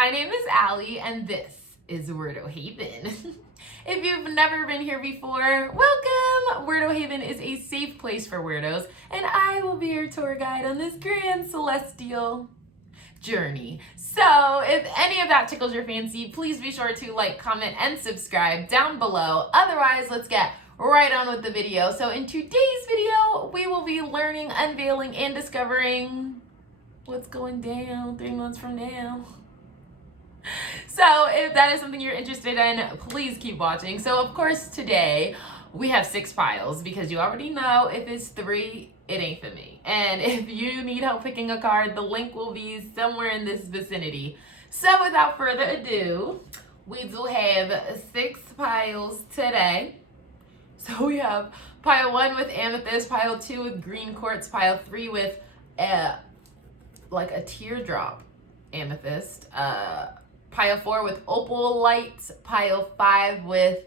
My name is Allie, and this is Weirdo Haven. If you've never been here before, welcome! Weirdo Haven is a safe place for weirdos, and I will be your tour guide on this grand celestial journey. So if any of that tickles your fancy, please be sure to like, comment, and subscribe down below. Otherwise, let's get right on with the video. So in today's video, we will be learning, unveiling, and discovering what's going down 3 months from now. So if that is something you're interested in, please keep watching. So of course today we have 6 piles because you already know if it's 3, it ain't for me. And if you need help picking a card, the link will be somewhere in this vicinity. So without further ado, we do have 6 piles today. So we have pile 1 with amethyst, pile 2 with green quartz, pile 3 with like a teardrop amethyst, pile 4 with opalite, pile 5 with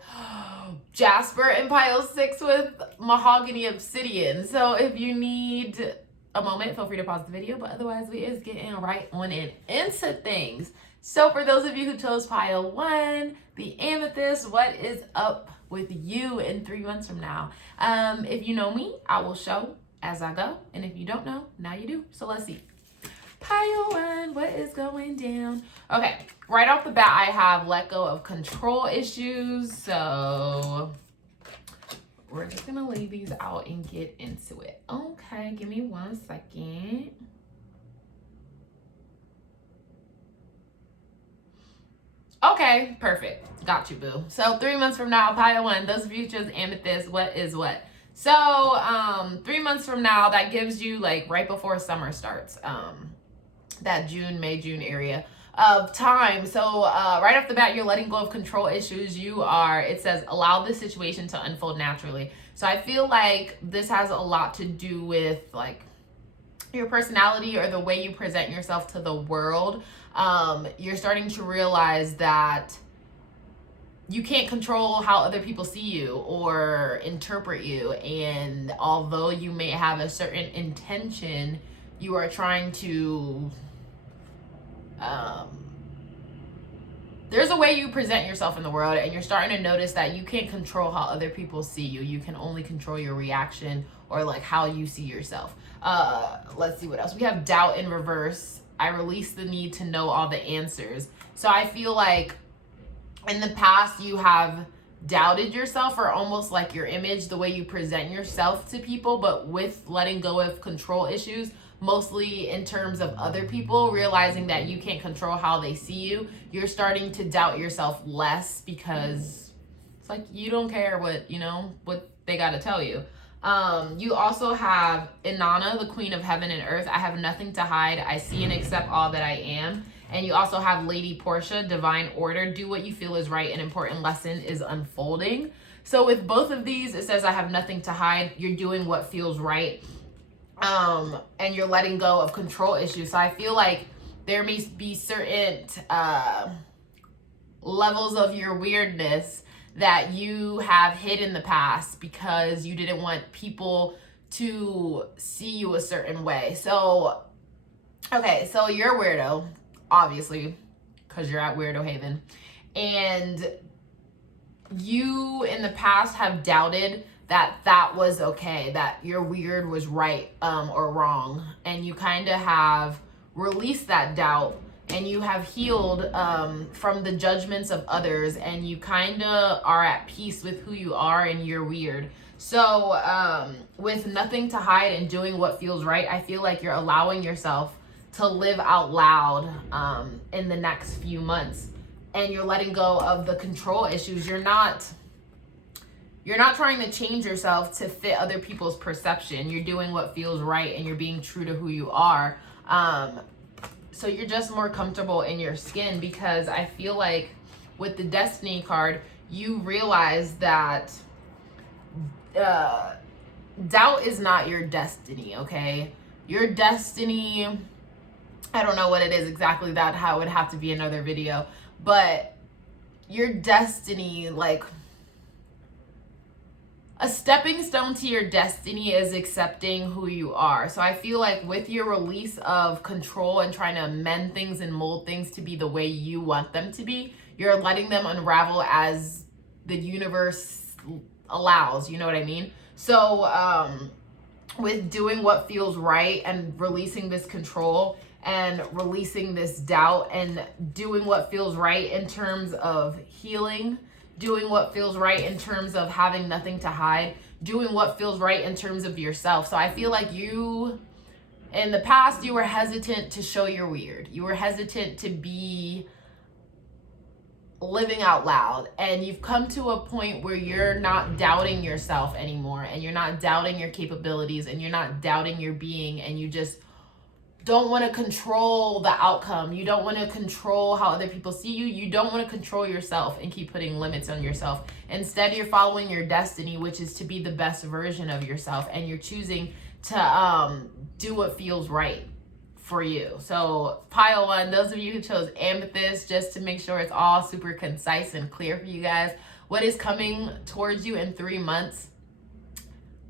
jasper, and pile 6 with mahogany obsidian. So if you need a moment, feel free to pause the video, but otherwise we is getting right on into things. So for those of you who chose pile 1, the amethyst, what is up with you in 3 months from now? If you know me, I will show as I go, and if you don't know, now you do. So let's see. Pile 1, what is going down? Okay, right off the bat, I have let go of control issues. So we're just gonna lay these out and get into it. Okay, give me 1 second. Okay, perfect. Got you, boo. So 3 months from now, pile 1, those of you who chose amethyst, what is what? So 3 months from now, that gives you like right before summer starts. That June area of time. So right off the bat, you're letting go of control issues. It says allow the situation to unfold naturally. So I feel like this has a lot to do with like your personality or the way you present yourself to the world. You're starting to realize that you can't control how other people see you or interpret you. And although you may have a certain intention, you are trying to there's a way you present yourself in the world, and you're starting to notice that you can't control how other people see you. You can only control your reaction or like how you see yourself. Let's see what else. We have doubt in reverse. I release the need to know all the answers. So I feel like in the past you have doubted yourself or almost like your image, the way you present yourself to people, but with letting go of control issues, mostly in terms of other people, realizing that you can't control how they see you, you're starting to doubt yourself less because it's like you don't care what they got to tell you. You also have Inanna, the queen of heaven and earth. I have nothing to hide. I see and accept all that I am. And you also have Lady Portia, divine order. Do what you feel is right. An important lesson is unfolding. So with both of these, it says I have nothing to hide. You're doing what feels right. And you're letting go of control issues. So I feel like there may be certain levels of your weirdness that you have hid in the past because you didn't want people to see you a certain way. So, okay, so you're a weirdo, obviously, because you're at Weirdo Haven. And you in the past have doubted that was okay, that your weird was right or wrong. And you kind of have released that doubt, and you have healed from the judgments of others, and you kind of are at peace with who you are and you're weird. So with nothing to hide and doing what feels right, I feel like you're allowing yourself to live out loud in the next few months, and you're letting go of the control issues. You're not trying to change yourself to fit other people's perception. You're doing what feels right, and you're being true to who you are. So you're just more comfortable in your skin, because I feel like with the Destiny card, you realize that doubt is not your destiny, okay? Your destiny, I don't know what it is exactly, that how it would have to be another video, but your destiny, like a stepping stone to your destiny is accepting who you are. So I feel like with your release of control and trying to amend things and mold things to be the way you want them to be, you're letting them unravel as the universe allows, you know what I mean? So with doing what feels right and releasing this control and releasing this doubt and doing what feels right in terms of healing, doing what feels right in terms of having nothing to hide, doing what feels right in terms of yourself. So I feel like you, in the past, you were hesitant to show you're weird. You were hesitant to be living out loud, and you've come to a point where you're not doubting yourself anymore, and you're not doubting your capabilities, and you're not doubting your being, and you just don't want to control the outcome. You don't want to control how other people see you. You don't want to control yourself and keep putting limits on yourself. Instead, you're following your destiny, which is to be the best version of yourself, and you're choosing to do what feels right for you. So pile one, those of you who chose amethyst, just to make sure it's all super concise and clear for you guys, what is coming towards you in 3 months?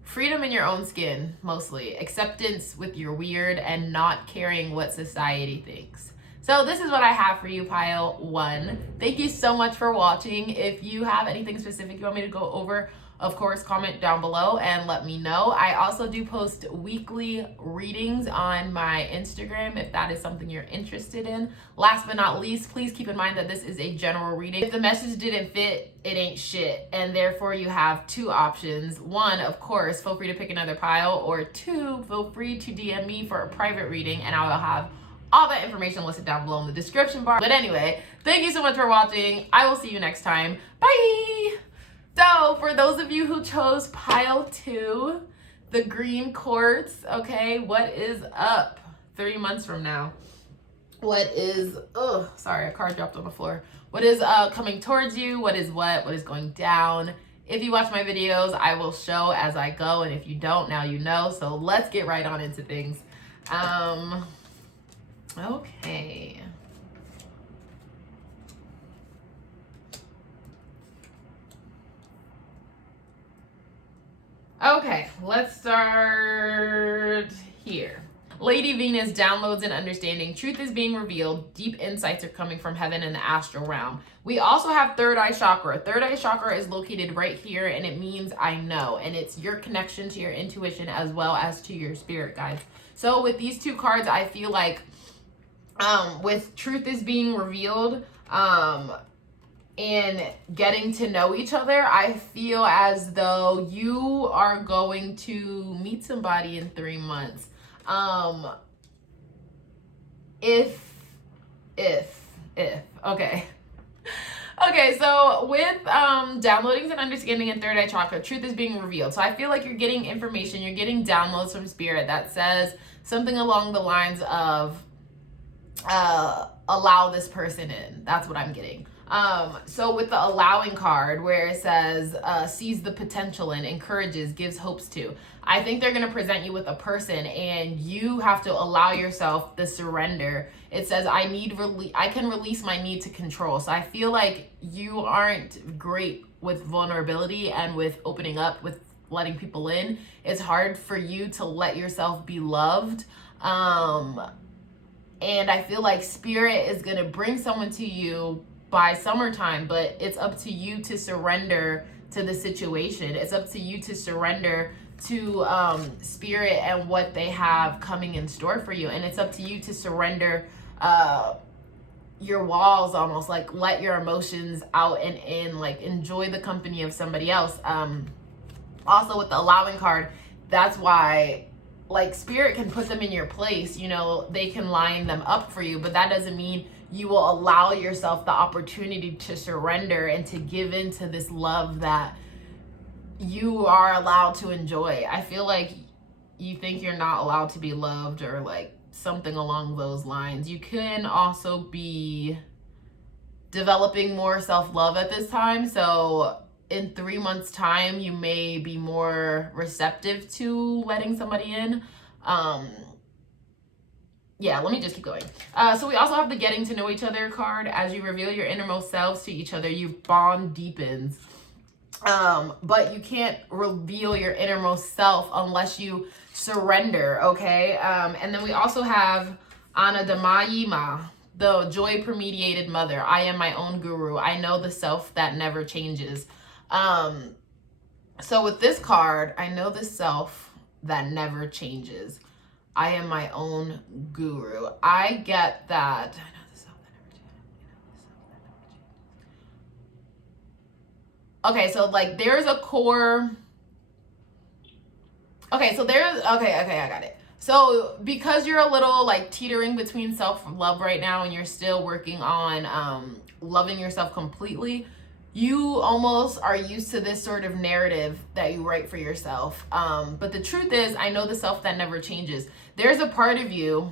Freedom in your own skin, mostly. Acceptance with your weird and not caring what society thinks. So this is what I have for you, pile one. Thank you so much for watching. If you have anything specific you want me to go over, of course, comment down below and let me know. I also do post weekly readings on my Instagram if that is something you're interested in. Last but not least, please keep in mind that this is a general reading. If the message didn't fit, it ain't shit. And therefore you have two options. One, of course, feel free to pick another pile, or two, feel free to DM me for a private reading and I will have all that information listed down below in the description bar. But anyway, thank you so much for watching. I will see you next time. Bye! So for those of you who chose pile 2, the green quartz, okay, what is up 3 months from now? What is, sorry, a card dropped on the floor. What is coming towards you? What is going down? If you watch my videos, I will show as I go, and if you don't, now you know. So let's get right on into things. Okay. Okay, let's start here. Lady Venus downloads and understanding. Truth is being revealed. Deep insights are coming from heaven and the astral realm. We also have third eye chakra. Third eye chakra is located right here, and it means I know. And it's your connection to your intuition as well as to your spirit guides. So with these two cards, I feel like with truth is being revealed, and getting to know each other, I feel as though you are going to meet somebody in 3 months. Okay. Okay, so with downloadings and understanding in third eye chakra, truth is being revealed. So I feel like you're getting information, you're getting downloads from spirit that says something along the lines of allow this person in. That's what I'm getting. So with the allowing card, where it says sees the potential in, encourages, gives hopes to, I think they're going to present you with a person, and you have to allow yourself the surrender. It says I can release my need to control. So I feel like you aren't great with vulnerability and with opening up, with letting people in. It's hard for you to let yourself be loved. And I feel like spirit is going to bring someone to you by summertime, but it's up to you to surrender to the situation. It's up to you to surrender to spirit and what they have coming in store for you. And it's up to you to surrender your walls, almost like let your emotions out and in, like enjoy the company of somebody else. Also with the allowing card, that's why like spirit can put them in your place, you know, they can line them up for you, but that doesn't mean you will allow yourself the opportunity to surrender and to give into this love that you are allowed to enjoy. I feel like you think you're not allowed to be loved or like something along those lines. You can also be developing more self-love at this time. So in 3 months time, you may be more receptive to letting somebody in. Yeah, let me just keep going. So we also have the getting to know each other card. As you reveal your innermost selves to each other, your bond deepens. But you can't reveal your innermost self unless you surrender, okay? And then we also have Anadamayima, the joy-permeated mother. I am my own guru. I know the self that never changes. So with this card, I know the self that never changes. I am my own guru. I get that. I know the self that never changes. Okay, so like there's a core. Okay, so okay, I got it. So because you're a little like teetering between self-love right now and you're still working on loving yourself completely, you almost are used to this sort of narrative that you write for yourself. But the truth is, I know the self that never changes. There's a part of you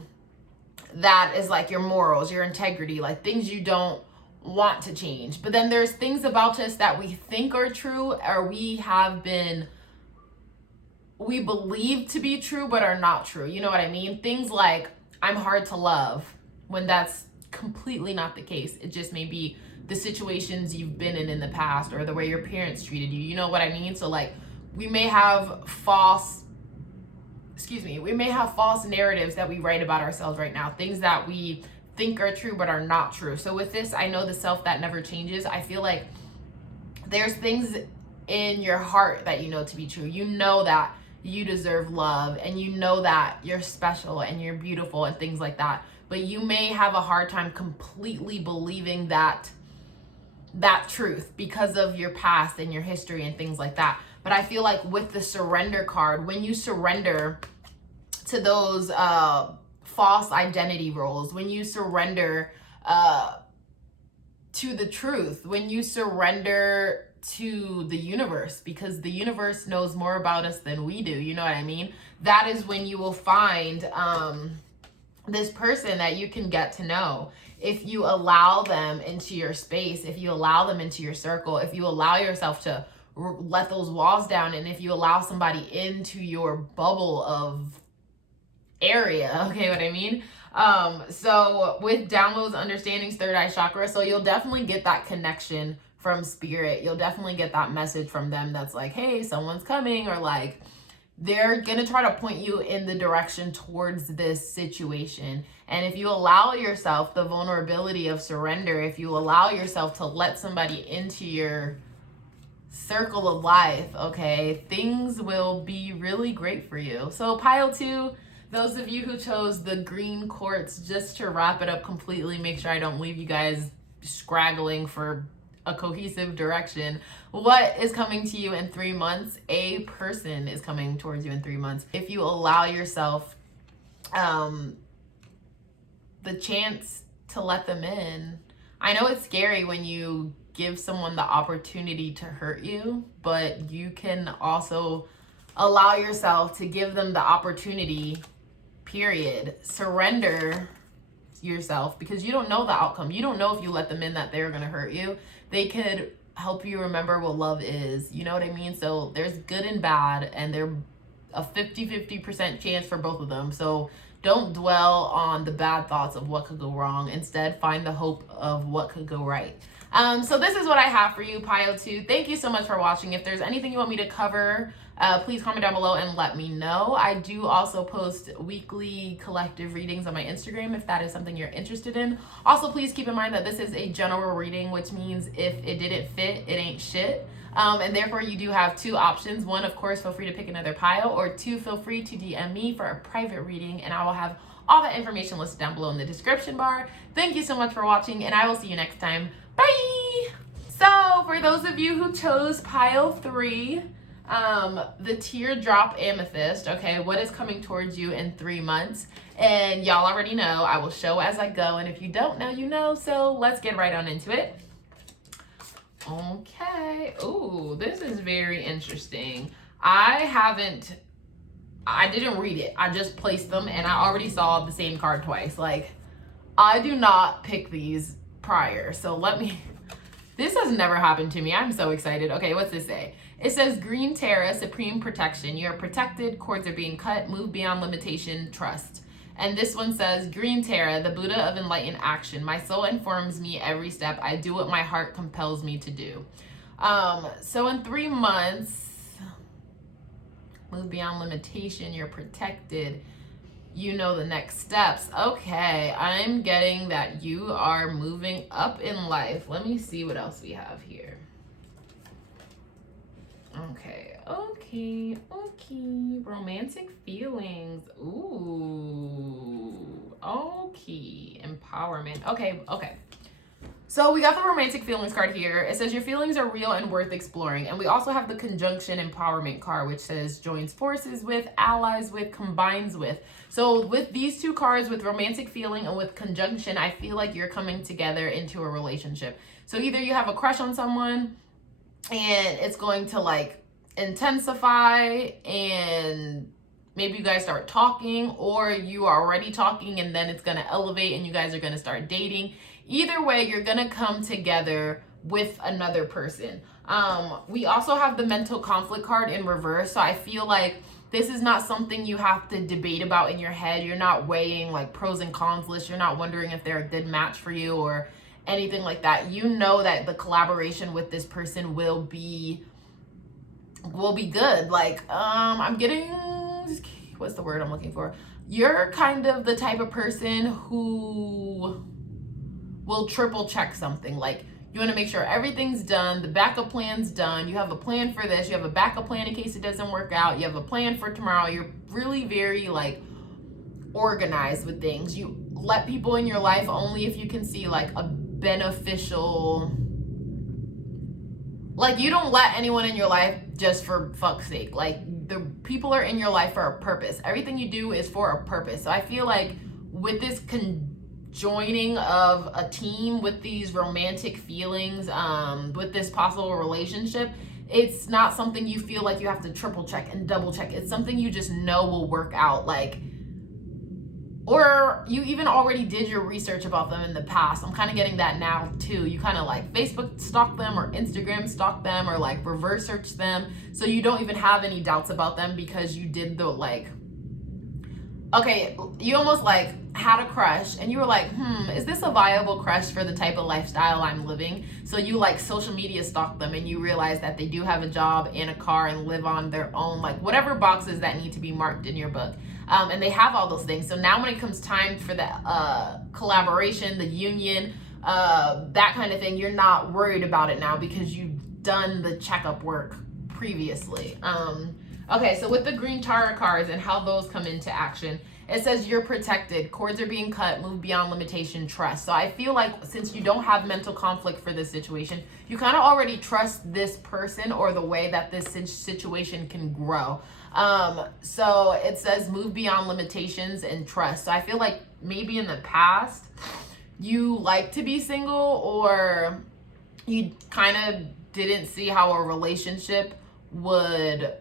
that is like your morals, your integrity, like things you don't want to change. But then there's things about us that we think are true, or we believe to be true but are not true. You know what I mean? Things like, I'm hard to love, when that's completely not the case. It just may be the situations you've been in the past, or the way your parents treated you. You know what I mean? So like we may have false narratives that we write about ourselves right now, things that we think are true but are not true. So with this, I know the self that never changes. I feel like there's things in your heart that you know to be true. You know that you deserve love, and you know that you're special and you're beautiful and things like that. But you may have a hard time completely believing that truth because of your past and your history and things like that. But I feel like with the surrender card, when you surrender to those false identity roles, when you surrender to the truth, when you surrender to the universe, because the universe knows more about us than we do, you know what I mean? That is when you will find this person that you can get to know. If you allow them into your space, if you allow them into your circle, if you allow yourself to let those walls down, and if you allow somebody into your bubble of area, okay, what I mean? So with downloads, understandings, third eye chakra, so you'll definitely get that connection from spirit. You'll definitely get that message from them that's like, hey, someone's coming, or like they're gonna try to point you in the direction towards this situation. And if you allow yourself the vulnerability of surrender, if you allow yourself to let somebody into your circle of life, okay, things will be really great for you. So pile 2, those of you who chose the green quartz, just to wrap it up completely, make sure I don't leave you guys scraggling for a cohesive direction. What is coming to you in 3 months? A person is coming towards you in 3 months. If you allow yourself the chance to let them in. I know it's scary when you give someone the opportunity to hurt you, but you can also allow yourself to give them the opportunity, period. Surrender yourself, because you don't know the outcome. You don't know if you let them in that they're going to hurt you. They could help you remember what love is. You know what I mean? So there's good and bad, and they're a 50-50% chance for both of them. So don't dwell on the bad thoughts of what could go wrong. Instead, find the hope of what could go right. So this is what I have for you, Pio 2. Thank you so much for watching. If there's anything you want me to cover, please comment down below and let me know. I do also post weekly collective readings on my Instagram if that is something you're interested in. Also, please keep in mind that this is a general reading, which means if it didn't fit, it ain't shit. And therefore, you do have 2 options. 1, of course, feel free to pick another pile, or 2, feel free to DM me for a private reading, and I will have all that information listed down below in the description bar. Thank you so much for watching, and I will see you next time. Bye! So, for those of you who chose pile 3, the teardrop amethyst, okay, what is coming towards you in 3 months? And y'all already know, I will show as I go, and if you don't know, you know, so let's get right on into it. Okay. Ooh, this is very interesting. I didn't read it. I just placed them, and I already saw the same card twice. Like, I do not pick these prior. So this has never happened to me. I'm so excited. Okay, what's this say? It says Green Terra, Supreme Protection. You're protected, cords are being cut, move beyond limitation, trust. And this one says, Green Terra, the Buddha of enlightened action. My soul informs me every step. I do what my heart compels me to do. So in 3 months, move beyond limitation, you're protected, you know the next steps. Okay, I'm getting that you are moving up in life. Let me see what else we have here. Okay. Romantic feelings. Ooh. Okay. Empowerment. Okay. So we got the romantic feelings card here. It says your feelings are real and worth exploring. And we also have the conjunction empowerment card, which says joins forces with, allies with, combines with. So with these two cards, with romantic feeling and with conjunction, I feel like you're coming together into a relationship. So either you have a crush on someone and it's going to like intensify and maybe you guys start talking, or you are already talking and then it's going to elevate and you guys are going to start dating. Either way, you're going to come together with another person. We also have the mental conflict card in reverse. So I feel like this is not something you have to debate about in your head. You're not weighing like pros and cons lists. You're not wondering if they're a good match for you or anything like that. You know that the collaboration with this person will be good. Like, I'm getting, what's the word I'm looking for? You're kind of the type of person who will triple check something. Like, you want to make sure everything's done, the backup plan's done, you have a plan for this, you have a backup plan in case it doesn't work out, you have a plan for tomorrow. You're really very like organized with things. You let people in your life only if you can see like a beneficial, like you don't let anyone in your life just for fuck's sake. Like the people are in your life for a purpose. Everything you do is for a purpose. So I feel like with this conjoining of a team, with these romantic feelings, with this possible relationship, it's not something you feel like you have to triple check and double check. It's something you just know will work out. Like, or you even already did your research about them in the past. I'm kind of getting that now too. You kind of like Facebook stalk them or Instagram stalk them or like reverse search them. So you don't even have any doubts about them because you did the like, okay, you almost like had a crush and you were like, is this a viable crush for the type of lifestyle I'm living? So you like social media stalk them and you realize that they do have a job and a car and live on their own, like whatever boxes that need to be marked in your book. And they have all those things. So now when it comes time for the collaboration, the union, that kind of thing, you're not worried about it now because you've done the checkup work previously. Okay, so with the green Tara cards and how those come into action, it says you're protected, cords are being cut, move beyond limitation, trust. So I feel like since you don't have mental conflict for this situation, you kind of already trust this person or the way that this situation can grow. So it says move beyond limitations and trust. So I feel like maybe in the past you like to be single, or you kind of didn't see how a relationship would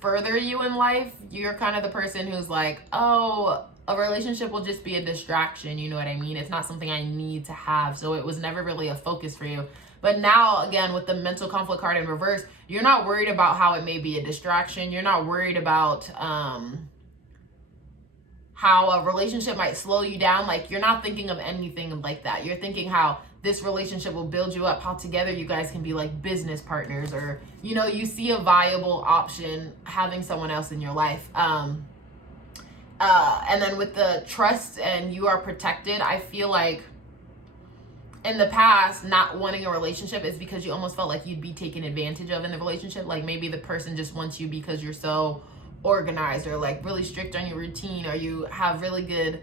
further you in life. You're kind of the person who's like, oh, a relationship will just be a distraction. You know what I mean? It's not something I need to have. So it was never really a focus for you. But now, again, with the mental conflict card in reverse, you're not worried about how it may be a distraction. You're not worried about how a relationship might slow you down. Like, you're not thinking of anything like that. You're thinking how this relationship will build you up, how together you guys can be like business partners, or, you know, you see a viable option having someone else in your life. And then with the trust and you are protected, I feel like in the past, not wanting a relationship is because you almost felt like you'd be taken advantage of in the relationship. Like maybe the person just wants you because you're so organized or like really strict on your routine, or you have really good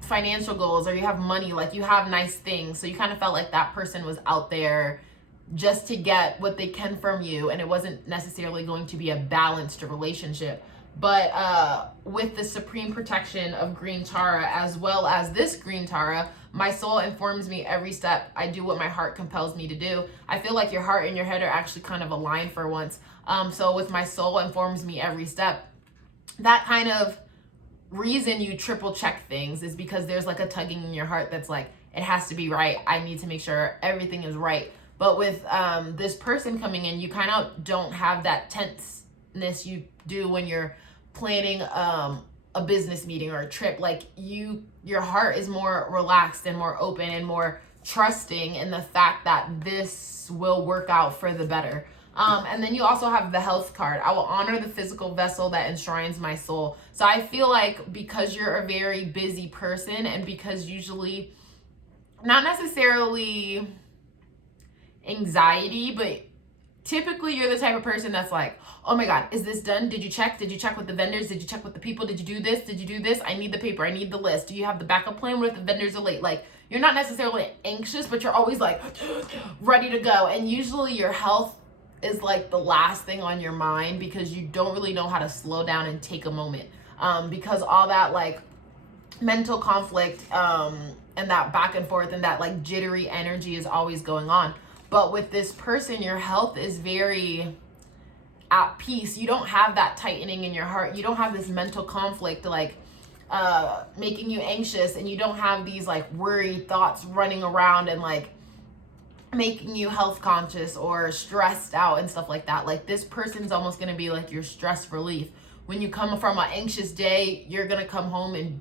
financial goals, or you have money, like you have nice things. So you kind of felt like that person was out there just to get what they can from you, and it wasn't necessarily going to be a balanced relationship. But with the supreme protection of green Tara, as well as this green Tara, my soul informs me every step. I do what my heart compels me to do. I feel like your heart and your head are actually kind of aligned for once. So with my soul informs me every step, that kind of reason you triple check things is because there's like a tugging in your heart that's like, it has to be right. I need to make sure everything is right. But with this person coming in, you kind of don't have that tenseness you do when you're planning a business meeting or a trip. Like your heart is more relaxed and more open and more trusting in the fact that this will work out for the better. And then you also have the health card. I will honor the physical vessel that enshrines my soul. So I feel like because you're a very busy person, and because usually, not necessarily anxiety, but typically you're the type of person that's like, oh my God, is this done? Did you check? Did you check with the vendors? Did you check with the people? Did you do this? Did you do this? I need the paper. I need the list. Do you have the backup plan? What if the vendors are late? Like, you're not necessarily anxious, but you're always like ready to go. And usually your health is like the last thing on your mind, because you don't really know how to slow down and take a moment, because all that like mental conflict and that back and forth and that like jittery energy is always going on. But with this person, your health is very at peace. You don't have that tightening in your heart. You don't have this mental conflict like making you anxious, and you don't have these like worried thoughts running around and like making you health conscious or stressed out and stuff like that. Like, this person's almost going to be like your stress relief. When you come from an anxious day, you're going to come home and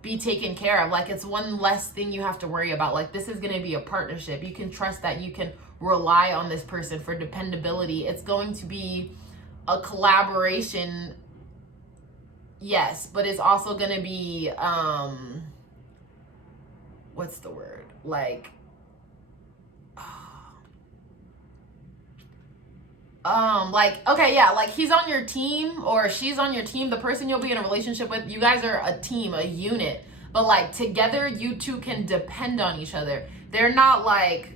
be taken care of. Like, it's one less thing you have to worry about. Like, this is going to be a partnership. You can trust that you can rely on this person for dependability. It's going to be a collaboration, yes, but it's also going to be what's the word, like okay, yeah, like he's on your team or she's on your team. The person you'll be in a relationship with, you guys are a team, a unit, but like together you two can depend on each other. They're not like,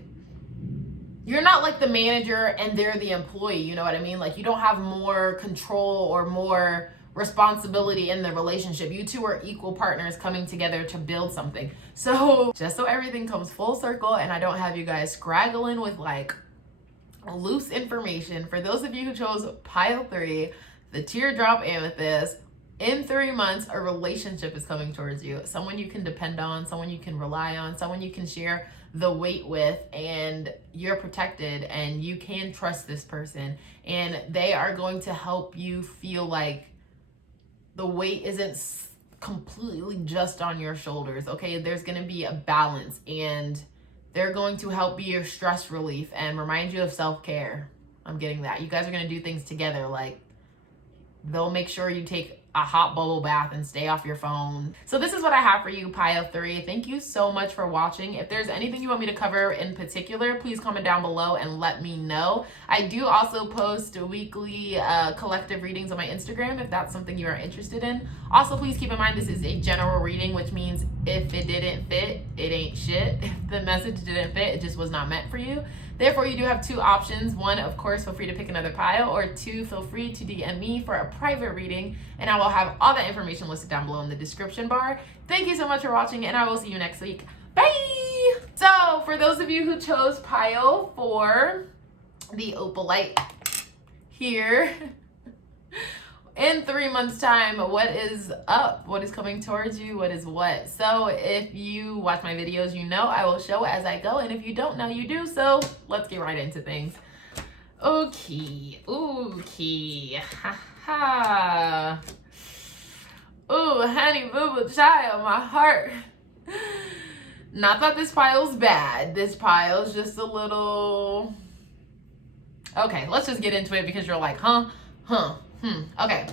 you're not like the manager and they're the employee, you know what I mean? Like, you don't have more control or more responsibility in the relationship. You two are equal partners coming together to build something. So just so everything comes full circle and I don't have you guys scraggling with like loose information, for those of you who chose pile 3, the teardrop amethyst, in 3 months a relationship is coming towards you. Someone you can depend on, someone you can rely on, someone you can share the weight with, and you're protected and you can trust this person, and they are going to help you feel like the weight isn't completely just on your shoulders. Okay, there's going to be a balance, and they're going to help be your stress relief and remind you of self-care. I'm getting that. You guys are going to do things together. Like, they'll make sure you take a hot bubble bath and stay off your phone. So this is what I have for you, pile 3. Thank you so much for watching. If there's anything you want me to cover in particular, please comment down below and let me know. I do also post weekly collective readings on my Instagram if that's something you are interested in. Also, please keep in mind this is a general reading, which means if it didn't fit, it ain't shit. If the message didn't fit, it just was not meant for you. Therefore, you do have 2 options. 1, of course, feel free to pick another pile, or 2, feel free to DM me for a private reading, and I will have all that information listed down below in the description bar. Thank you so much for watching, and I will see you next week. Bye! So, for those of you who chose pile 4, the opalite here, in 3 months' time, what is up? What is coming towards you? What is what? So if you watch my videos, you know I will show as I go. And if you don't know, you do. So let's get right into things. Okay. Ha ha. Ooh, honey boo boo child, my heart. Not that this pile's bad. This pile's just a little... Okay, let's just get into it because you're like, okay.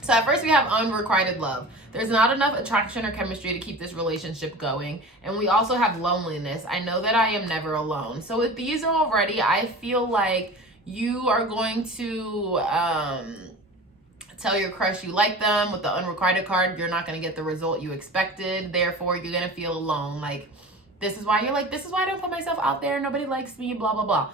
So at first we have unrequited love. There's not enough attraction or chemistry to keep this relationship going. And we also have loneliness. I know that I am never alone. So with these already, I feel like you are going to tell your crush you like them. With the unrequited card, you're not going to get the result you expected. Therefore, you're going to feel alone. Like, this is why you're like, this is why I don't put myself out there. Nobody likes me, blah, blah, blah.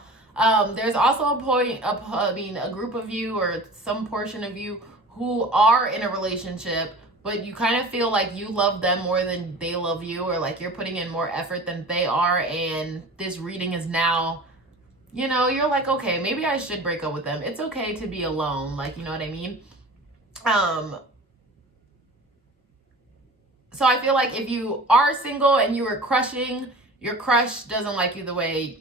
There's also a group of you or some portion of you who are in a relationship, but you kind of feel like you love them more than they love you, or like you're putting in more effort than they are. And this reading is now, you know, you're like, okay, maybe I should break up with them. It's okay to be alone. Like, you know what I mean? So I feel like if you are single and you were crushing, your crush doesn't like you the way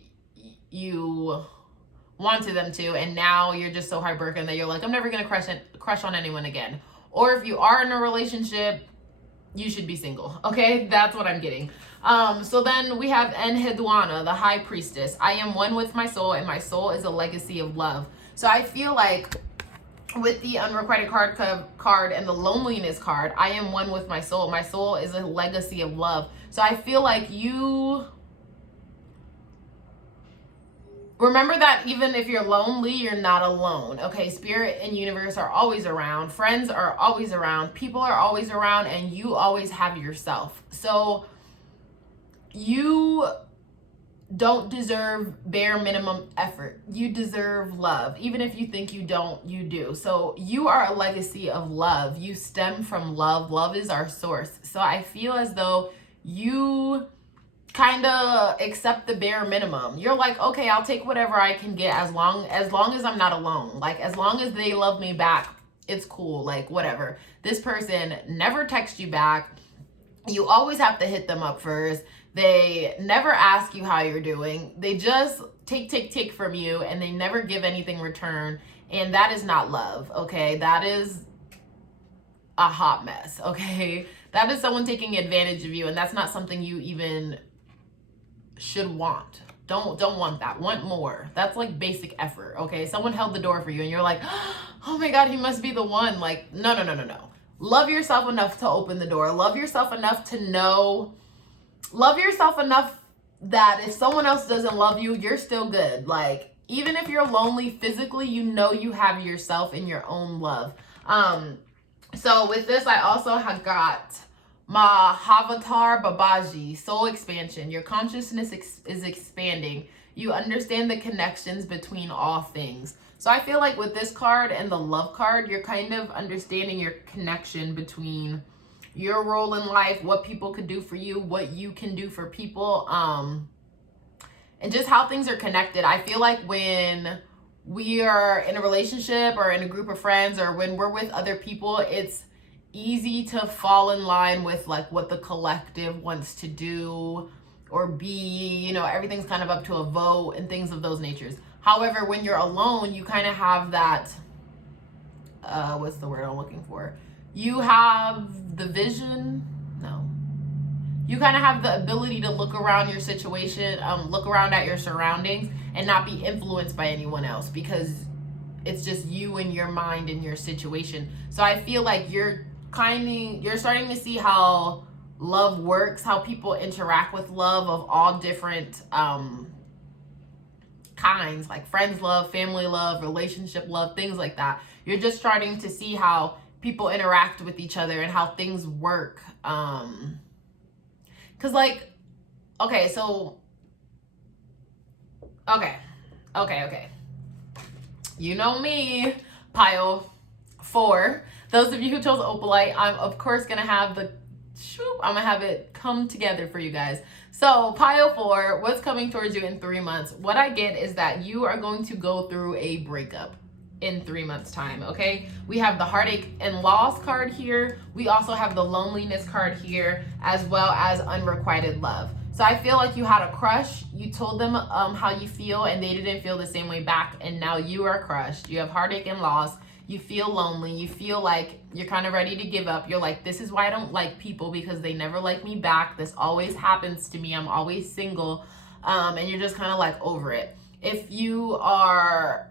you wanted them to, and now you're just so heartbroken that you're like, I'm never gonna crush on anyone again. Or if you are in a relationship, you should be single. Okay, that's what I'm getting. So then we have Enheduanna, the high priestess. I am one with my soul, and my soul is a legacy of love. So I feel like with the unrequited card and the loneliness card, I am one with my soul. My soul is a legacy of love. So I feel like you remember that even if you're lonely, you're not alone. Okay, spirit and universe are always around. Friends are always around. People are always around, and you always have yourself. So you don't deserve bare minimum effort. You deserve love. Even if you think you don't, you do. So you are a legacy of love. You stem from love. Love is our source. So I feel as though you kind of accept the bare minimum. You're like, okay, I'll take whatever I can get as long as I'm not alone. Like, as long as they love me back, it's cool. Like, whatever. This person never texts you back. You always have to hit them up first. They never ask you how you're doing. They just take from you, and they never give anything return. And that is not love, okay? That is a hot mess, okay? That is someone taking advantage of you, and that's not something you even should want. Don't want that. Want more. That's like basic effort, okay? Someone held the door for you, and you're like, oh my God, he must be the one. Like, no. Love yourself enough to open the door. Love yourself enough to know. Love yourself enough that if someone else doesn't love you, you're still good. Like, even if you're lonely physically, you know you have yourself and your own love. So with this, I also have got Mahavatar Babaji, soul expansion. Your consciousness is expanding. You understand the connections between all things. So I feel like with this card and the love card, you're kind of understanding your connection between your role in life, what people could do for you, what you can do for people, and just how things are connected. I feel like when we are in a relationship or in a group of friends, or when we're with other people, it's easy to fall in line with like what the collective wants to do or be, you know, everything's kind of up to a vote and things of those natures. However, when you're alone, you kind of have that, what's the word I'm looking for? You have the vision. No. You kind of have the ability to look around your situation, look around at your surroundings, and not be influenced by anyone else, because it's just you and your mind and your situation. So I feel like you're starting to see how love works, how people interact with love of all different kinds, like friends love, family love, relationship love, things like that. You're just starting to see how people interact with each other and how things work. Cause like, okay. You know me, pile 4. Those of you who chose opalite, I'm of course gonna have I'm gonna have it come together for you guys. So pile 4, what's coming towards you in 3 months? What I get is that you are going to go through a breakup in 3 months time. Okay, we have the heartache and loss card here. We also have the loneliness card here, as well as unrequited love. So I feel like you had a crush, you told them how you feel, and they didn't feel the same way back, and now you are crushed. You have heartache and loss. You feel lonely. You feel like you're kind of ready to give up. You're like, this is why I don't like people, because they never like me back. This always happens to me. I'm always single. And you're just kind of like over it. If you are,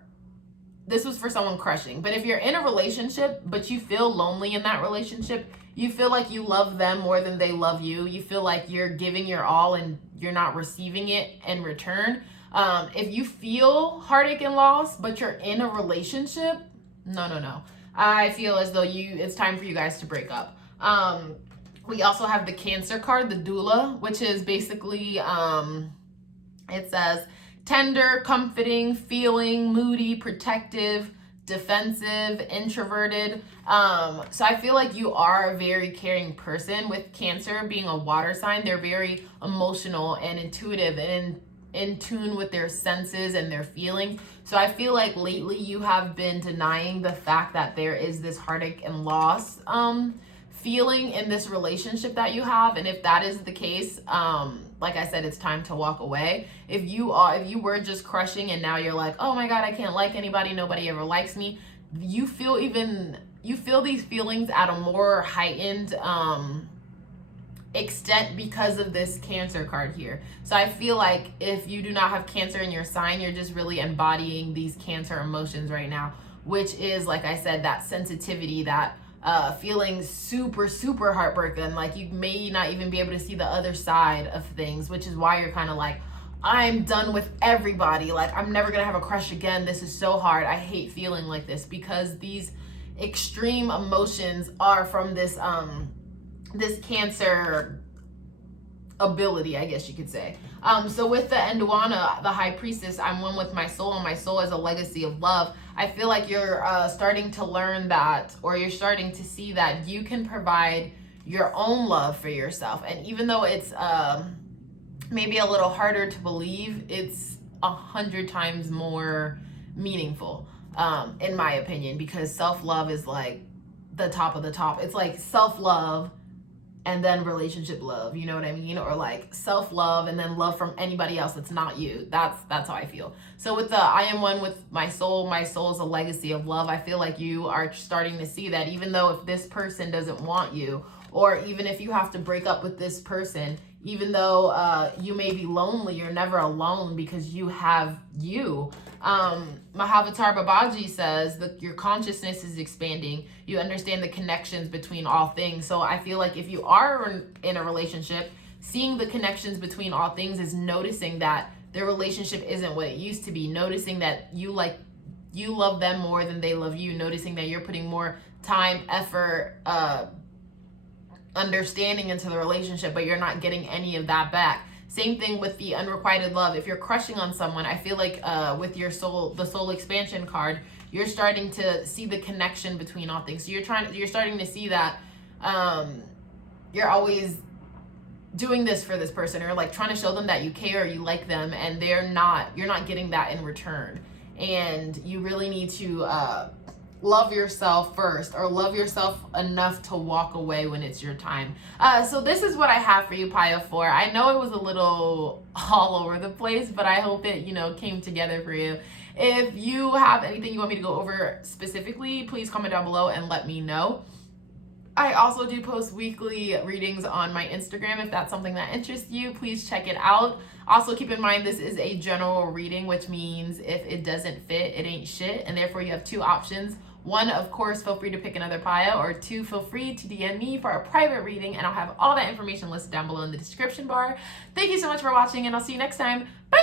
this was for someone crushing, but if you're in a relationship, but you feel lonely in that relationship, you feel like you love them more than they love you. You feel like you're giving your all and you're not receiving it in return. If you feel heartache and loss, but you're in a relationship, no. I feel as though it's time for you guys to break up. We also have the Cancer card, the doula, which is basically, it says tender, comforting, feeling, moody, protective, defensive, introverted. So I feel like you are a very caring person. With Cancer being a water sign, they're very emotional and intuitive and in tune with their senses and their feelings. So I feel like lately you have been denying the fact that there is this heartache and loss feeling in this relationship that you have. And if that is the case, like I said, it's time to walk away. If you were just crushing and now you're like, oh my God, I can't like anybody, nobody ever likes me, you feel these feelings at a more heightened extent because of this Cancer card here. So I feel like if you do not have Cancer in your sign, you're just really embodying these Cancer emotions right now, which is, like I said, that sensitivity, that feeling super, super heartbroken. Like you may not even be able to see the other side of things, which is why you're kind of like, I'm done with everybody. Like, I'm never gonna have a crush again. This is so hard. I hate feeling like this, because these extreme emotions are from this this Cancer ability, I guess you could say. So with the Enduana, the High Priestess, I'm one with my soul, and my soul is a legacy of love. I feel like you're starting to learn that, or you're starting to see that you can provide your own love for yourself. And even though it's maybe a little harder to believe, it's 100 times more meaningful, in my opinion, because self-love is like the top of the top. It's like self-love and then relationship love, you know what I mean? Or like self-love and then love from anybody else that's not you. That's how I feel. So with the I am one with my soul is a legacy of love. I feel like you are starting to see that even though if this person doesn't want you, or even if you have to break up with this person, even though you may be lonely, you're never alone because you have you. Mahavatar Babaji says that your consciousness is expanding. You understand the connections between all things. So I feel like if you are in a relationship, seeing the connections between all things is noticing that their relationship isn't what it used to be. Noticing that you love them more than they love you. Noticing that you're putting more time, effort, understanding into the relationship, but you're not getting any of that back. Same thing with the unrequited love. If you're crushing on someone, I feel like with your soul, the soul expansion card, you're starting to see the connection between all things. So you're starting to see that you're always doing this for this person, or like trying to show them that you care, or you like them, and you're not getting that in return. And you really need to love yourself first, or love yourself enough to walk away when it's your time. So this is what I have for you, Paya 4. I know it was a little all over the place, but I hope it, came together for you. If you have anything you want me to go over specifically, please comment down below and let me know. I also do post weekly readings on my Instagram. If that's something that interests you, please check it out. Also, keep in mind, this is a general reading, which means if it doesn't fit, it ain't shit. And therefore, you have two options. One, of course, feel free to pick another Paya, or two, feel free to DM me for a private reading, and I'll have all that information listed down below in the description bar. Thank you so much for watching, and I'll see you next time. Bye!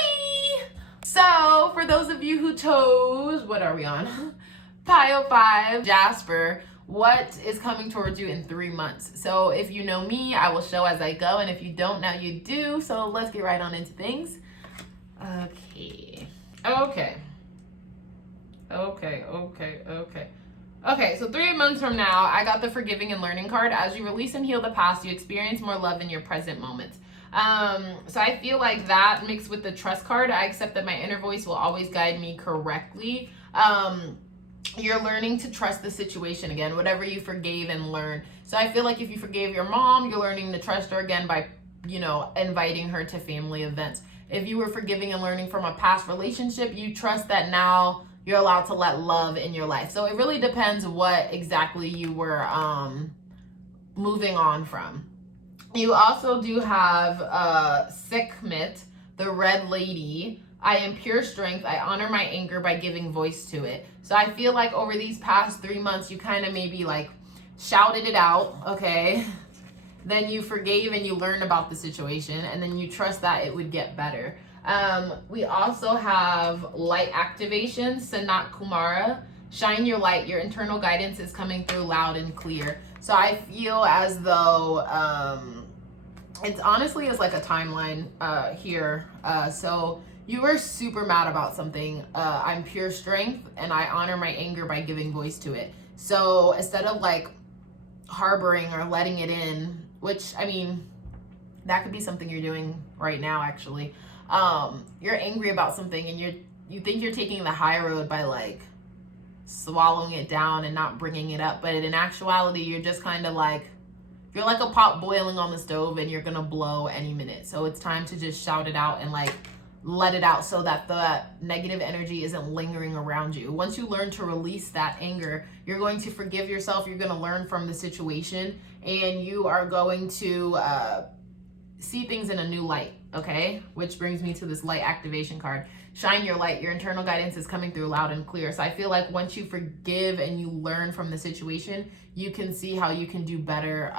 So, for those of you who chose, what are we on? Paya 5, Jasper, what is coming towards you in 3 months? So, if you know me, I will show as I go, and if you don't, now you do. So, let's get right on into things. Okay, so 3 months from now, I got the Forgiving and Learning card. As you release and heal the past, you experience more love in your present moments. So I feel like that mixed with the Trust card, I accept that my inner voice will always guide me correctly. You're learning to trust the situation again, whatever you forgave and learned. So I feel like if you forgave your mom, you're learning to trust her again by, inviting her to family events. If you were forgiving and learning from a past relationship, you trust that now you're allowed to let love in your life. So it really depends what exactly you were moving on from. You also do have Sekhmet, the Red Lady. I am pure strength. I honor my anger by giving voice to it. So I feel like over these past 3 months, you kind of maybe like shouted it out, okay? Then you forgave and you learned about the situation, and then you trust that it would get better. We also have light activation, Sanat Kumara. Shine your light. Your internal guidance is coming through loud and clear. So I feel as though it's honestly is like a timeline here. So you were super mad about something. I'm pure strength, and I honor my anger by giving voice to it. So instead of like harboring or letting it in, which, I mean, that could be something you're doing right now, actually. You're angry about something, and you think you're taking the high road by like swallowing it down and not bringing it up. But in actuality, you're just kind of like, you're like a pot boiling on the stove, and you're going to blow any minute. So it's time to just shout it out and like let it out so that the negative energy isn't lingering around you. Once you learn to release that anger, you're going to forgive yourself, you're going to learn from the situation, and you are going to see things in a new light, okay? Which brings me to this light activation card. Shine your light. Your internal guidance is coming through loud and clear. So I feel like once you forgive and you learn from the situation, you can see how you can do better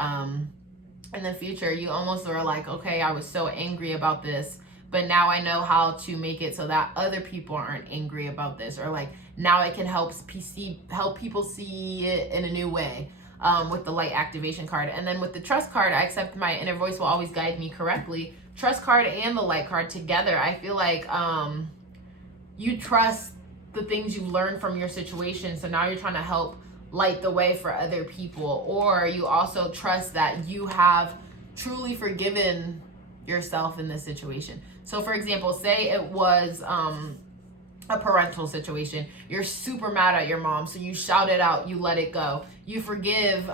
in the future. You almost are like, okay, I was so angry about this, but now I know how to make it so that other people aren't angry about this, or like now I can help people see it in a new way. With the light activation card. And then with the trust card, I accept my inner voice will always guide me correctly. Trust card and the light card together, I feel like you trust the things you learned from your situation, so now you're trying to help light the way for other people. Or you also trust that you have truly forgiven yourself in this situation. So for example, say it was a parental situation. You're super mad at your mom, so you shout it out, you let it go. You forgive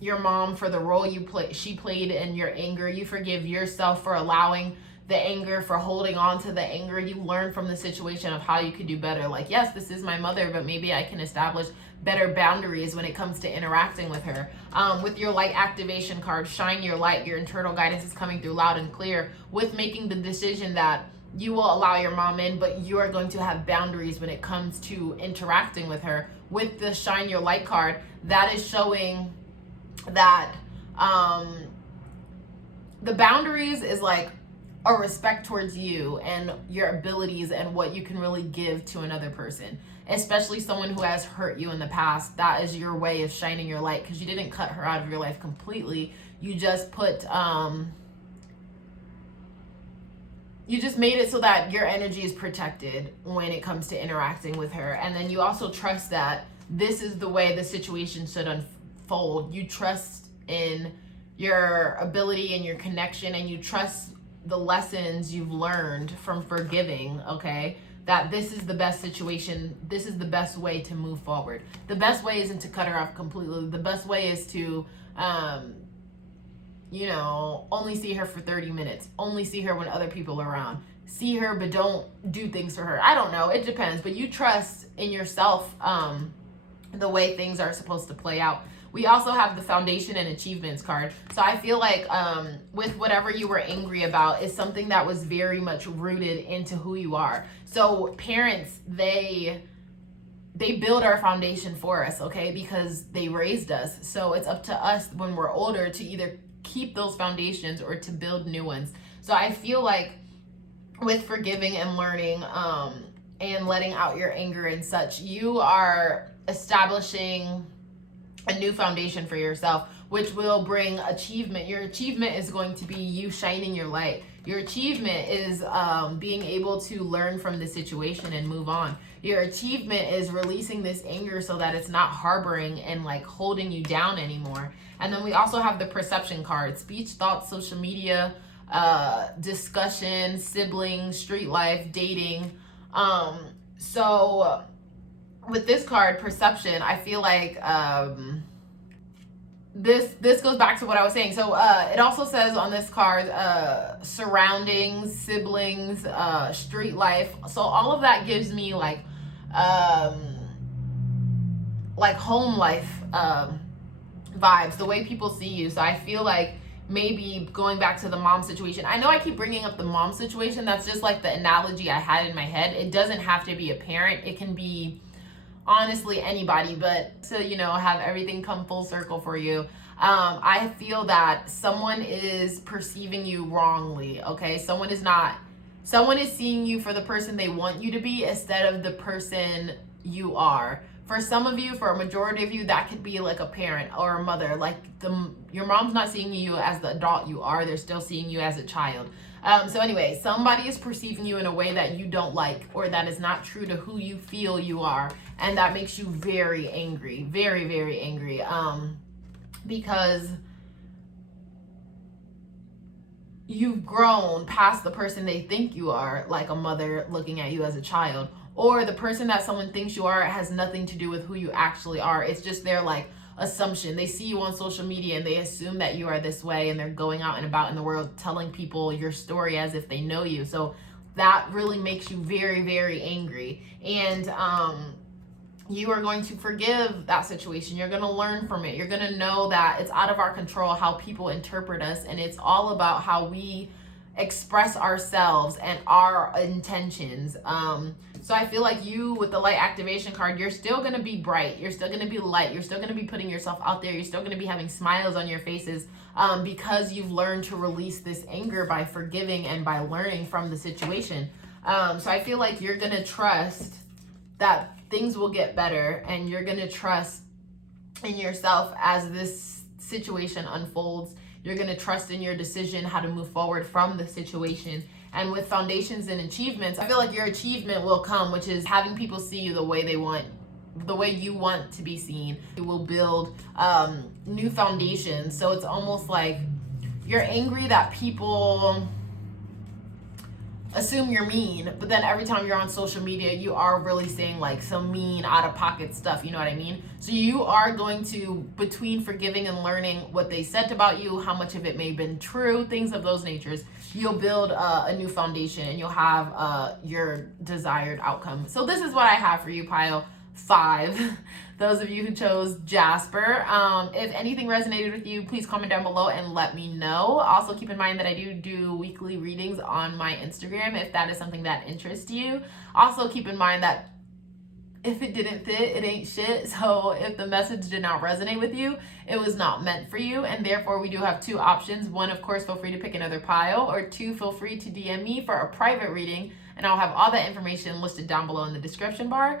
your mom for the role she played in your anger. You forgive yourself for allowing the anger, for holding on to the anger. You learn from the situation of how you could do better. Like, yes, this is my mother, but maybe I can establish better boundaries when it comes to interacting with her. With your light activation card, shine your light. Your internal guidance is coming through loud and clear with making the decision that you will allow your mom in, but you are going to have boundaries when it comes to interacting with her. With the shine your light card, that is showing that the boundaries is like a respect towards you and your abilities and what you can really give to another person, especially someone who has hurt you in the past. That is your way of shining your light, because you didn't cut her out of your life completely. You just put you just made it so that your energy is protected when it comes to interacting with her. And then you also trust that this is the way the situation should unfold. You trust in your ability and your connection, and you trust the lessons you've learned from forgiving, okay? That this is the best situation. This is the best way to move forward. The best way isn't to cut her off completely. The best way is to only see her for 30 minutes. Only see her when other people are around. See her, but don't do things for her. I don't know. It depends. But you trust in yourself the way things are supposed to play out. We also have the foundation and achievements card. So I feel like with whatever you were angry about is something that was very much rooted into who you are. So parents, they build our foundation for us, okay? Because they raised us. So it's up to us when we're older to either keep those foundations or to build new ones. So I feel like with forgiving and learning and letting out your anger and such, you are establishing a new foundation for yourself, which will bring achievement. Your achievement is going to be you shining your light. Your achievement is being able to learn from the situation and move on. Your achievement is releasing this anger so that it's not harboring and like holding you down anymore. And then we also have the perception card: speech, thoughts, social media, discussion, siblings, street life, dating. So with this card, perception, I feel like this goes back to what I was saying. So it also says on this card, surroundings, siblings, street life. So all of that gives me like home life vibes, the way people see you. So I feel like maybe going back to the mom situation. I know I keep bringing up the mom situation. That's just like the analogy I had in my head. It doesn't have to be a parent. It can be honestly anybody, but to have everything come full circle for you, I feel that someone is perceiving you wrongly, okay? Someone is seeing you for the person they want you to be instead of the person you are. For some of you, for a majority of you, that could be like a parent or a mother. Like your mom's not seeing you as the adult you are, they're still seeing you as a child. So anyway, somebody is perceiving you in a way that you don't like, or that is not true to who you feel you are. And that makes you very angry, very, very angry. Because you've grown past the person they think you are, like a mother looking at you as a child, or the person that someone thinks you are has nothing to do with who you actually are. It's just their like assumption. They see you on social media and they assume that you are this way, and they're going out and about in the world telling people your story as if they know you. So that really makes you very, very angry. And you are going to forgive that situation. You're going to learn from it. You're going to know that it's out of our control how people interpret us, and it's all about how we express ourselves and our intentions. So I feel like you, with the light activation card, you're still going to be bright. You're still going to be light. You're still going to be putting yourself out there. You're still going to be having smiles on your faces, because you've learned to release this anger by forgiving and by learning from the situation. So I feel like you're going to trust that things will get better, and you're going to trust in yourself as this situation unfolds. You're going to trust in your decision how to move forward from the situation. And with foundations and achievements, I feel like your achievement will come, which is having people see you the way you want to be seen. You will build new foundations. So it's almost like you're angry that people assume you're mean, but then every time you're on social media, you are really saying like some mean, out of pocket stuff, you know what I mean? So you are going to, between forgiving and learning what they said about you, how much of it may have been true, things of those natures, you'll build a new foundation, and you'll have your desired outcome. So this is what I have for you, pile 5. Those of you who chose Jasper. If anything resonated with you, please comment down below and let me know. Also, keep in mind that I do weekly readings on my Instagram if that is something that interests you. Also, keep in mind that if it didn't fit, it ain't shit. So if the message did not resonate with you, it was not meant for you. And therefore, we do have 2 options. 1, of course, feel free to pick another pile, or 2, feel free to DM me for a private reading, and I'll have all that information listed down below in the description bar.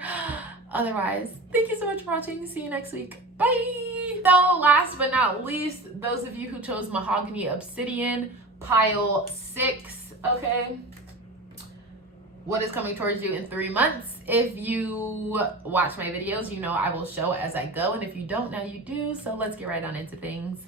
Otherwise, thank you so much for watching. See you next week. Bye! So last but not least, those of you who chose mahogany obsidian, pile 6, okay? What is coming towards you in 3 months? If you watch my videos, you know I will show as I go. And if you don't, now you do. So let's get right on into things.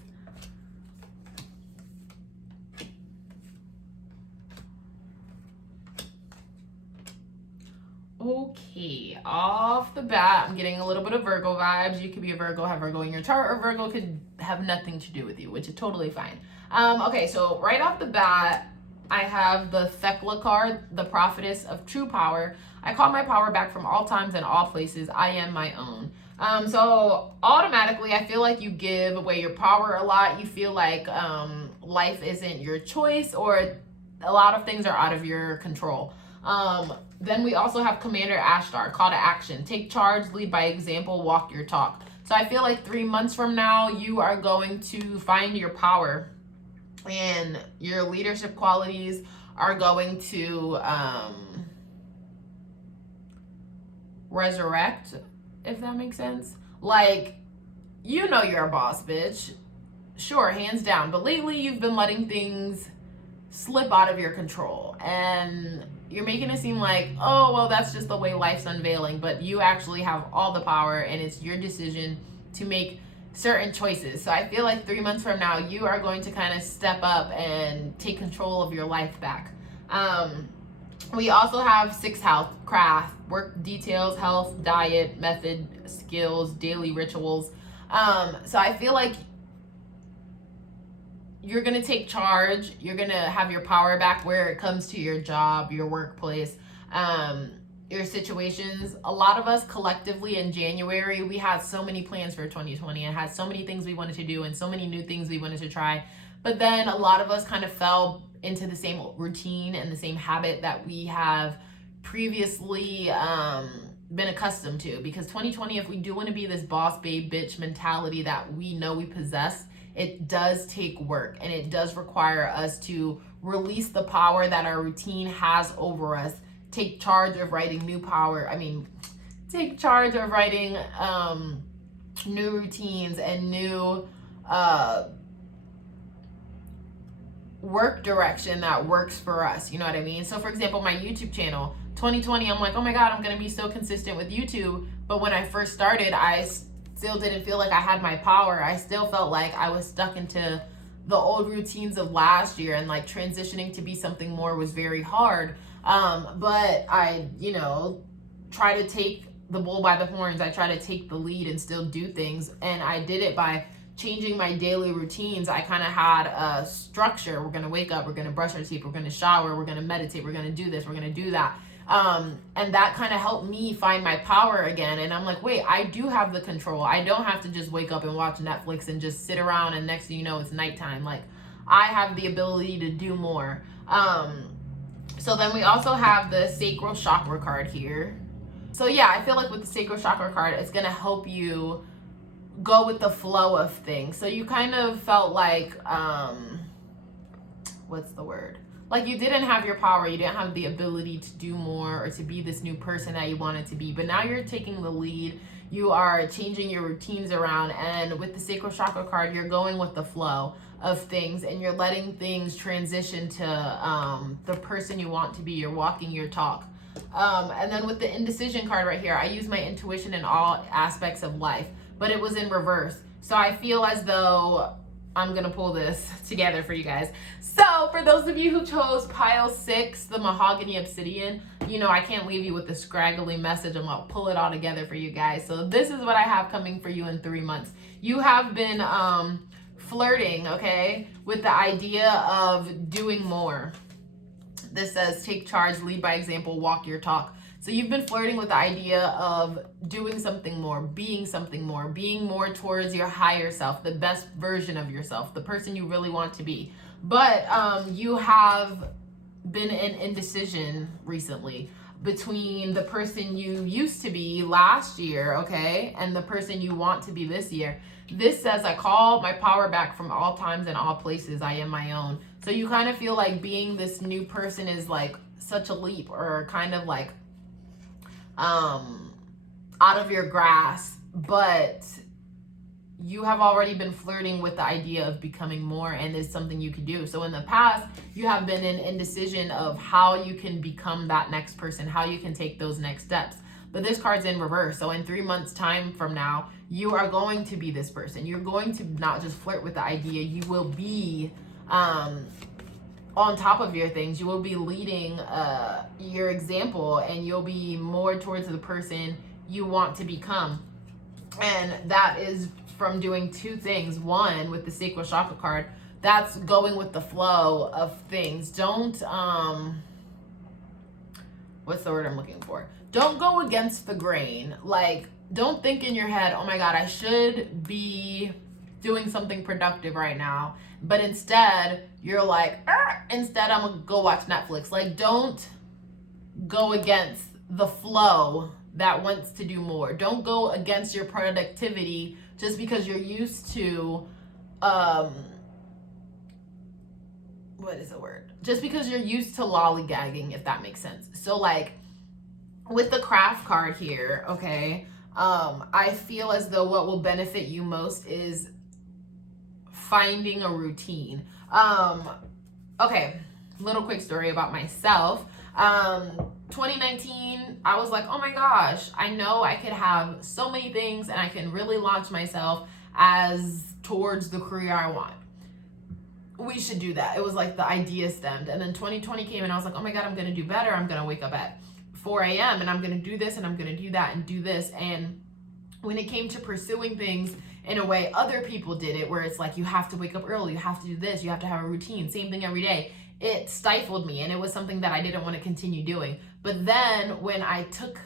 Okay, off the bat, I'm getting a little bit of Virgo vibes. You could be a Virgo, have Virgo in your chart, or Virgo could have nothing to do with you, which is totally fine. Okay, so right off the bat, I have the Thekla card, the prophetess of true power. I call my power back from all times and all places. I am my own. So automatically, I feel like you give away your power a lot. You feel like life isn't your choice, or a lot of things are out of your control. Then we also have Commander Ashtar, call to action. Take charge, lead by example, walk your talk. So I feel like 3 months from now, you are going to find your power, and your leadership qualities are going to resurrect, if that makes sense. Like, you know you're a boss, bitch. Sure, hands down. But lately, you've been letting things slip out of your control, and you're making it seem like, oh, well, that's just the way life's unveiling, but you actually have all the power, and it's your decision to make certain choices. So I feel like 3 months from now, you are going to kind of step up and take control of your life back. We also have 6th house, craft, work details, health, diet, method, skills, daily rituals. So I feel like you're going to take charge. You're going to have your power back where it comes to your job, your workplace, your situations. A lot of us collectively in January, we had so many plans for 2020 and had so many things we wanted to do and so many new things we wanted to try. But then a lot of us kind of fell into the same routine and the same habit that we have previously been accustomed to. Because 2020, if we do want to be this boss babe bitch mentality that we know we possess, it does take work, and it does require us to release the power that our routine has over us. Take charge of writing take charge of writing new routines and new work direction that works for us. You know what I mean? So for example, my YouTube channel, 2020, I'm like, oh my God, I'm going to be so consistent with YouTube. But when I first started, I still didn't feel like I had my power. I still felt like I was stuck into the old routines of last year, and like transitioning to be something more was very hard. But I, try to take the bull by the horns. I try to take the lead and still do things. And I did it by changing my daily routines, I kind of had a structure. We're going to wake up, we're going to brush our teeth, we're going to shower, we're going to meditate, we're going to do this, we're going to do that. And that kind of helped me find my power again. And I'm like, wait, I do have the control. I don't have to just wake up and watch Netflix and just sit around and next thing you know, it's nighttime. Like, I have the ability to do more. So then we also have the sacral chakra card here. So yeah, I feel like with the sacral chakra card, it's going to help you go with the flow of things. So you kind of felt like, what's the word? Like you didn't have your power, you didn't have the ability to do more or to be this new person that you wanted to be. But now you're taking the lead, you are changing your routines around, and with the sacral chakra card, you're going with the flow of things and you're letting things transition to the person you want to be. You're walking your talk. And then with the indecision card right here, I use my intuition in all aspects of life, but it was in reverse. So I feel as though I'm going to pull this together for you guys. So for those of you who chose pile 6, the mahogany obsidian, you know, I can't leave you with a scraggly message. I'm going to pull it all together for you guys. So this is what I have coming for you in 3 months. You have been flirting, okay, with the idea of doing more. This says take charge, lead by example, walk your talk. So you've been flirting with the idea of doing something more, being more towards your higher self, the best version of yourself, the person you really want to be. But you have been in indecision recently between the person you used to be last year, okay, and the person you want to be this year. This says, I call my power back from all times and all places. I am my own. So you kind of feel like being this new person is like such a leap, or kind of like out of your grasp, but you have already been flirting with the idea of becoming more, and it's something you could do. So in the past, you have been in indecision of how you can become that next person, how you can take those next steps. But this card's in reverse. So in 3 months time from now, you are going to be this person. You're going to not just flirt with the idea, you will be on top of your things. You will be leading your example, and you'll be more towards the person you want to become. And that is from doing 2 things. One, with the sacral chakra card, that's going with the flow of things. Don't what's the word I'm looking for? Don't go against the grain. Like, don't think in your head, oh my God, I should be doing something productive right now. But instead, you're like, instead I'm gonna go watch Netflix. Like, don't go against the flow that wants to do more. Don't go against your productivity just because you're used to, what is the word? Just because you're used to lollygagging, if that makes sense. So like with the craft card here, okay, I feel as though what will benefit you most is finding a routine. Okay, little quick story about myself. 2019, I was like, oh my gosh, I know I could have so many things and I can really launch myself as towards the career I want. We should do that. It was like the idea stemmed. And then 2020 came and I was like, oh my God, I'm going to do better. I'm going to wake up at 4 a.m. and I'm going to do this and I'm going to do that and do this. And when it came to pursuing things in a way other people did it, where it's like, you have to wake up early, you have to do this, you have to have a routine, same thing every day, it stifled me, and it was something that I didn't want to continue doing. But then when I took,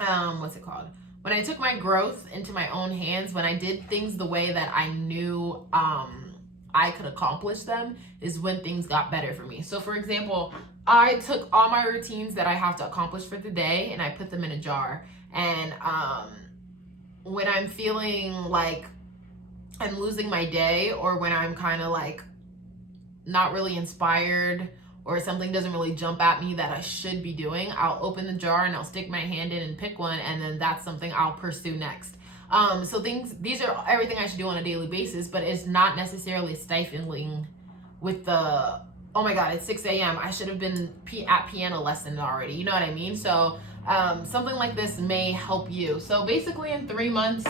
when I took my growth into my own hands, when I did things the way that I knew I could accomplish them, is when things got better for me. So for example, I took all my routines that I have to accomplish for the day and I put them in a jar. And when I'm feeling like I'm losing my day, or when I'm kind of like not really inspired, or something doesn't really jump at me that I should be doing, I'll open the jar and I'll stick my hand in and pick one, and then that's something I'll pursue next. So these are everything I should do on a daily basis, but it's not necessarily stifling with the, oh my God, it's 6 a.m. I should have been at piano lesson already. You know what I mean? So something like this may help you. So basically in 3 months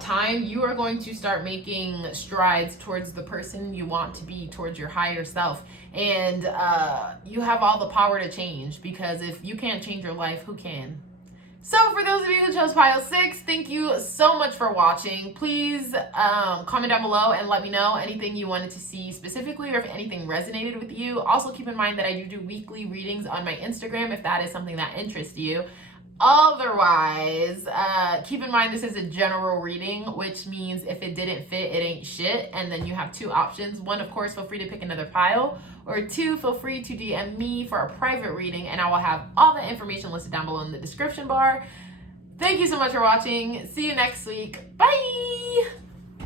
time, you are going to start making strides towards the person you want to be, towards your higher self. And you have all the power to change, because if you can't change your life, who can? So for those of you who chose pile 6, thank you so much for watching. Please comment down below and let me know anything you wanted to see specifically, or if anything resonated with you. Also keep in mind that I do weekly readings on my Instagram if that is something that interests you. Otherwise, keep in mind this is a general reading, which means if it didn't fit, it ain't shit. And then you have 2 options. 1, of course, feel free to pick another pile. Or 2, feel free to DM me for a private reading, and I will have all the information listed down below in the description bar. Thank you so much for watching. See you next week. Bye!